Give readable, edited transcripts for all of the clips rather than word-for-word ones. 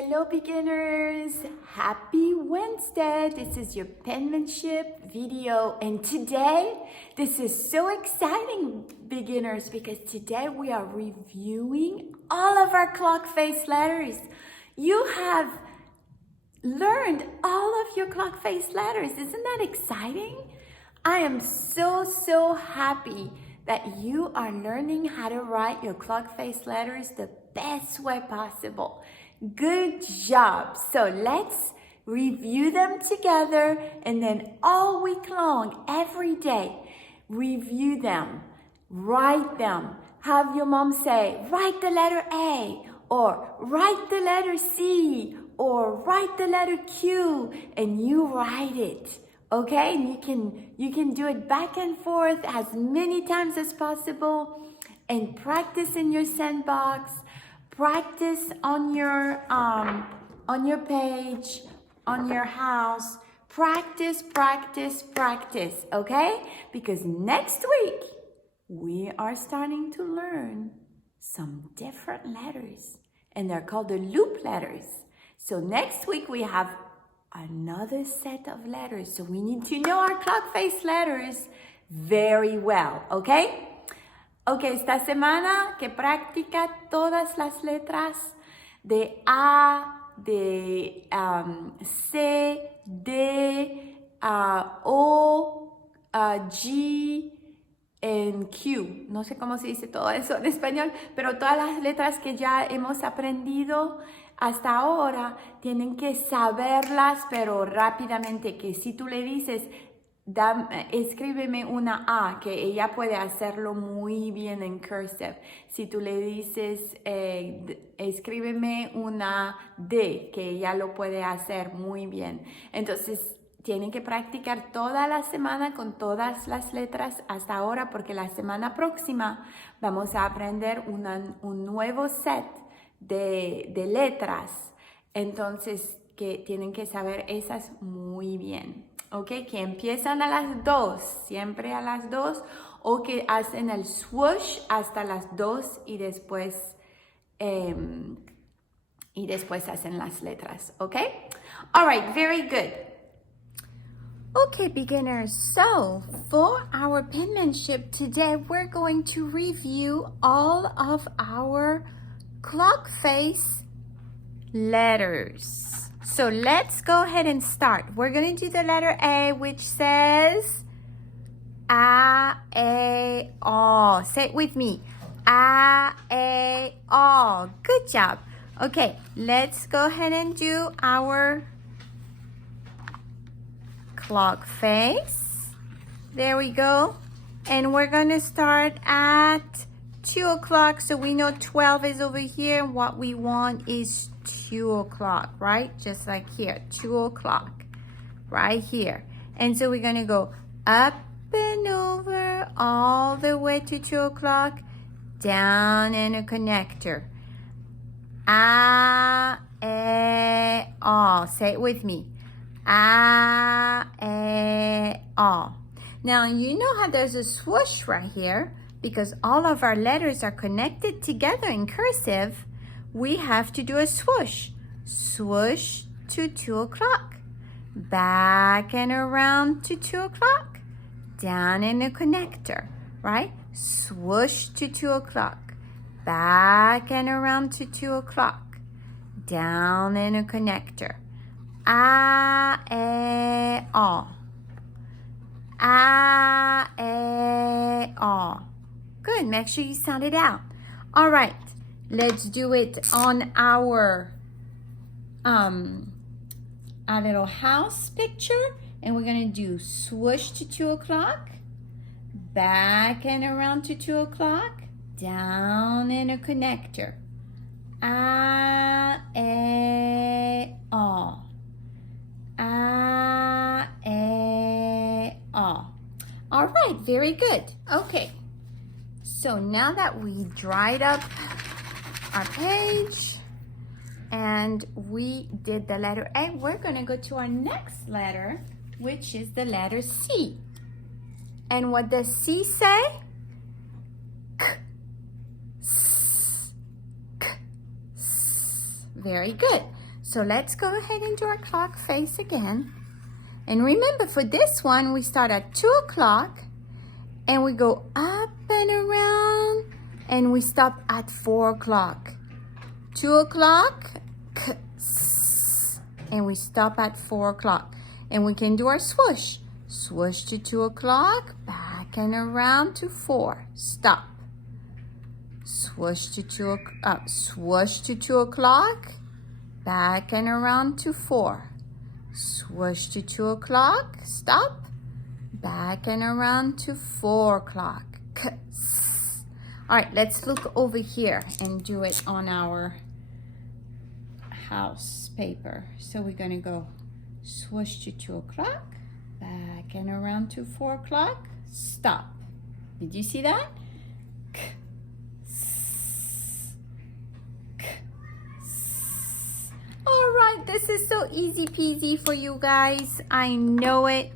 Hello beginners, happy Wednesday. This is your penmanship video, and today this is so exciting beginners because today we are reviewing all of our clock face letters. You have learned all of your clock face letters. Isn't that exciting? I am so happy that you are learning how to write your clock face letters the best way possible. Good job. So let's review them together, and then all week long, every day, review them, write them. Have your mom say, write the letter A, or write the letter C, or write the letter Q, and you write it. Okay, and you can do it back and forth as many times as possible, and practice in your sandbox. Practice on your page, on your house. Practice, okay? Because next week we are starting to learn some different letters, and they're called the loop letters. So next week we have another set of letters. So we need to know our clock face letters very well, okay? Ok, esta semana que practica todas las letras de A, de C, D, O, G, en Q. No sé cómo se dice todo eso en español, pero todas las letras que ya hemos aprendido hasta ahora tienen que saberlas, pero rápidamente, que si tú le dices, escríbeme una A, que ella puede hacerlo muy bien en cursive. Si tú le dices, escríbeme una D, que ella lo puede hacer muy bien. Entonces, tienen que practicar toda la semana con todas las letras hasta ahora, porque la semana próxima vamos a aprender un nuevo set de letras. Entonces, que tienen que saber esas muy bien. Ok, que empiezan a las 2, siempre a las 2, o que hacen el swoosh hasta las 2 y después hacen las letras. Ok, all right, very good. Okay, beginners, so for our penmanship today, we're going to review all of our clock face letters. So let's go ahead and start. We're going to do the letter A, which says A, A, O. Say it with me. A, A, O. Good job. Okay, let's go ahead and do our clock face. There we go. And we're going to start at 2 o'clock. So we know 12 is over here. What we want is 2 o'clock, right? Just like here, 2 o'clock, right here. And so we're going to go up and over all the way to 2 o'clock, down in a connector. A, E, O. Say it with me. A, E, O. Now, you know how there's a swoosh right here, because all of our letters are connected together in cursive. We have to do a swoosh. Swoosh to 2 o'clock. Back and around to 2 o'clock. Down in a connector, right? Swoosh to 2 o'clock. Back and around to 2 o'clock. Down in a connector. A, E, O. A, E, O. Good, make sure you sound it out. All right. Let's do it on our little house picture. And we're going to do swoosh to 2 o'clock, back and around to 2 o'clock, down in a connector. A, E, O. A, E, O. All right, very good. Okay, so now that we dried up our page and we did the letter A, we're going to go to our next letter, which is the letter C. And what does C say? K, S, K, S. Very good. So let's go ahead and do our clock face again. And remember, for this one, we start at 2 o'clock and we go up and around and we stop at 4 o'clock. 2 o'clock, and we stop at 4 o'clock. And we can do our swoosh. Swoosh to 2 o'clock, back and around to 4. Stop. Swoosh to 2 o'clock, back and around to 4. Swoosh to 2 o'clock, stop, back and around to 4 o'clock. All right, let's look over here and do it on our house paper. So we're gonna go swoosh to 2 o'clock, back and around to 4 o'clock, stop. Did you see that? All right, this is so easy peasy for you guys. I know it.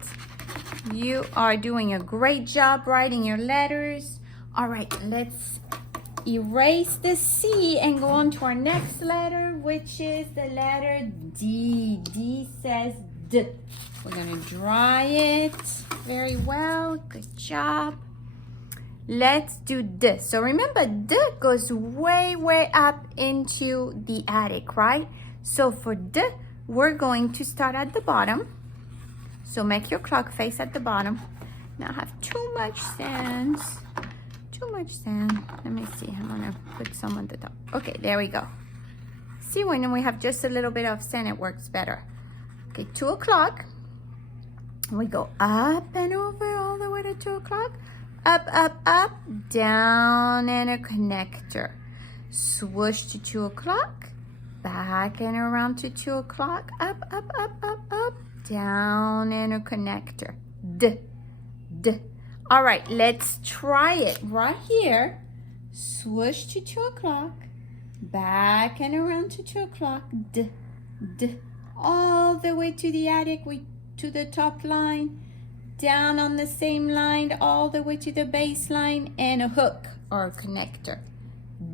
You are doing a great job writing your letters. All right, let's erase the C and go on to our next letter, which is the letter D. D says D. We're gonna dry it very well. Good job. Let's do D. So remember, D goes way, way up into the attic, right? So for D, we're going to start at the bottom. So make your clock face at the bottom. Now I have too much sand. Too much sand. Let me see. I'm gonna put some on the top. Okay, there we go. See, when we have just a little bit of sand, it works better. Okay, 2 o'clock. We go up and over all the way to 2 o'clock. Up, up, up, down, and a connector. Swoosh to 2 o'clock. Back and around to 2 o'clock. Up, up, up, up, up, down, and a connector. D, D. All right, let's try it right here. Swoosh to 2 o'clock. Back and around to 2 o'clock. D, D. All the way to the attic, to the top line. Down on the same line, all the way to the base line, and a hook or a connector.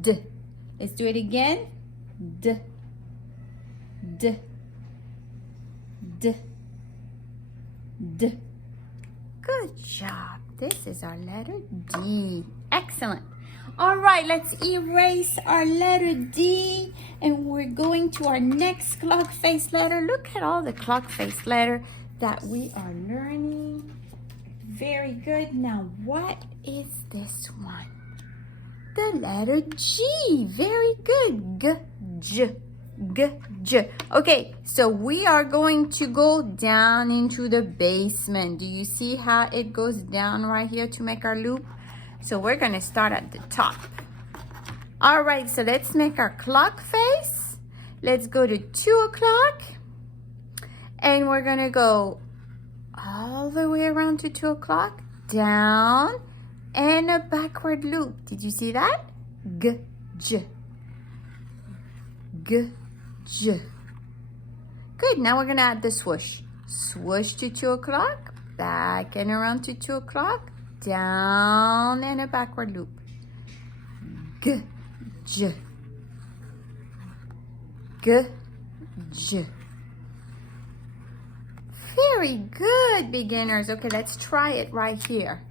D. Let's do it again. D. D. D. D. Good job. This is our letter D. Excellent. All right, let's erase our letter D, and we're going to our next clock face letter. Look at all the clock face letter that we are learning. Very good. Now, what is this one? The letter G. Very good. G, J, G, J. Okay, so we are going to go down into the basement. Do you see how it goes down right here to make our loop? So we're going to start at the top. All right, so let's make our clock face. Let's go to 2 o'clock. And we're going to go all the way around to 2 o'clock, down, and a backward loop. Did you see that? G, J. G, J. Good, now we're going to add the swoosh. Swoosh to 2 o'clock, back and around to 2 o'clock, down, and a backward loop. G, J. G, J. Very good, beginners. Okay, let's try it right here.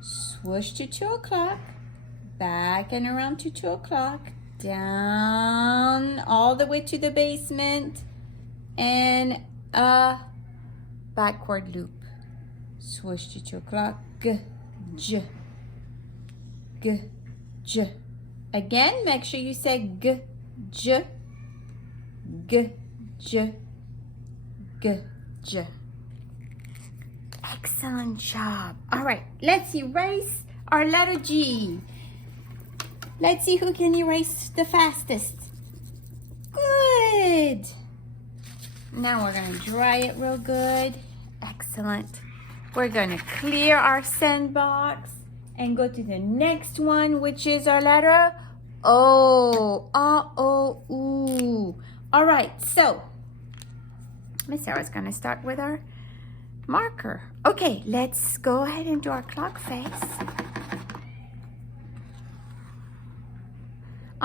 Swoosh to 2 o'clock, back and around to 2 o'clock, down all the way to the basement, and a backward loop. Swoosh to 2 o'clock, G, J, G, J. Again, make sure you say G, J, G, J, G, J. Excellent job. All right, let's erase our letter G. Let's see who can erase the fastest. Good. Now we're going to dry it real good. Excellent. We're going to clear our sandbox and go to the next one, which is our letter O. O-O-U. All right, so Miss Sarah's going to start with our marker. Okay, let's go ahead and do our clock face.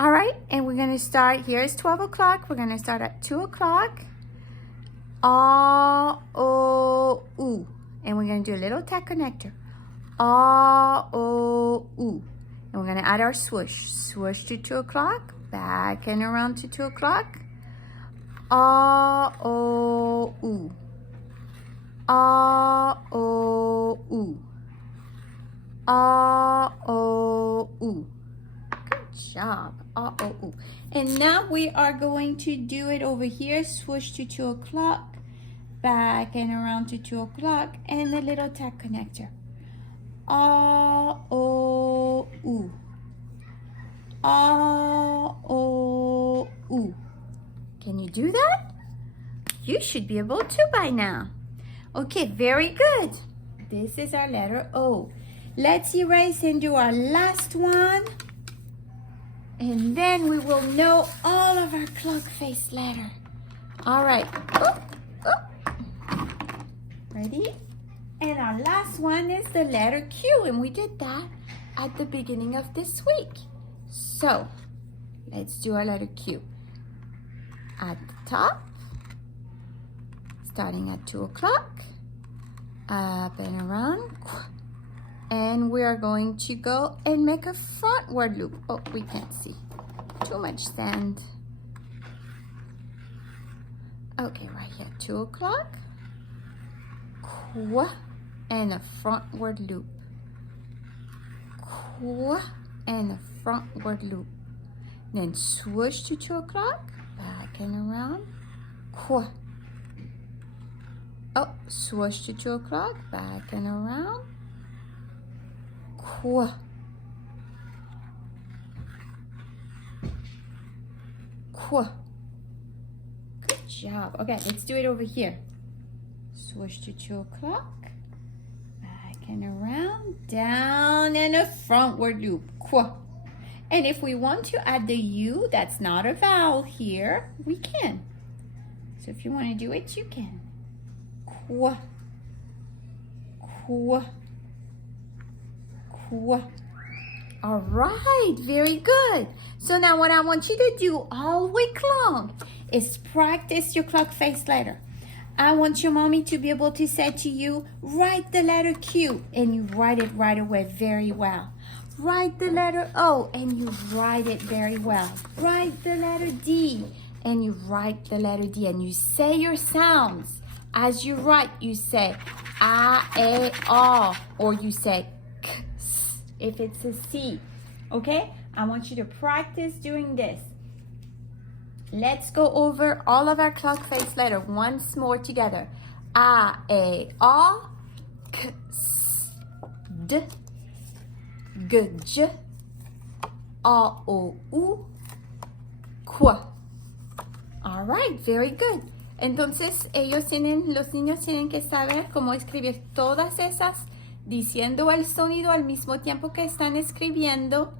All right, and we're gonna start, here's 12 o'clock. We're gonna start at 2 o'clock. A, O, U. And we're gonna do a little tap connector. A, O, U. And we're gonna add our swoosh. Swoosh to 2 o'clock, back and around to 2 o'clock. A, O, U. A, O, U. A, O, U. Good job. A, O, U. And now we are going to do it over here. Swoosh to 2 o'clock, back and around to 2 o'clock, and a little tap connector. A, O, U. A, O, U. Can you do that? You should be able to by now. Okay, very good. This is our letter O. Let's erase and do our last one. And then we will know all of our clock face letter. All right. Ready? And our last one is the letter Q. And we did that at the beginning of this week. So let's do our letter Q. At the top, starting at 2 o'clock, up and around. And we are going to go and make a frontward loop. Oh, we can't see. Too much sand. Okay, right here, 2 o'clock. Qua, and a frontward loop. Qua, and a frontward loop. Then swoosh to 2 o'clock, back and around. Qua. Oh, swoosh to 2 o'clock, back and around. Qua. Qua. Good job. Okay, let's do it over here. Swoosh to 2 o'clock, back and around, down, and a frontward loop. Qua. And if we want to add the U, that's not a vowel here, we can. So if you want to do it, you can. Qua. Qua. Qua. All right, very good. So now what I want you to do all week long is practice your clock face letter. I want your mommy to be able to say to you, write the letter Q, and you write it right away very well. Write the letter O, and you write it very well. Write the letter D, and you write the letter D, and you say your sounds. As you write, you say A, A, O, or you say K, S, if it's a C. Okay? I want you to practice doing this. Let's go over all of our clock face letter once more together. A, A, O, K, S, D, G, J, A, O, U, Qua. All right, very good. Entonces, los niños tienen que saber cómo escribir todas esas diciendo el sonido al mismo tiempo que están escribiendo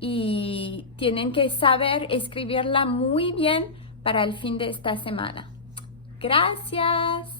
y tienen que saber escribirla muy bien para el fin de esta semana. Gracias.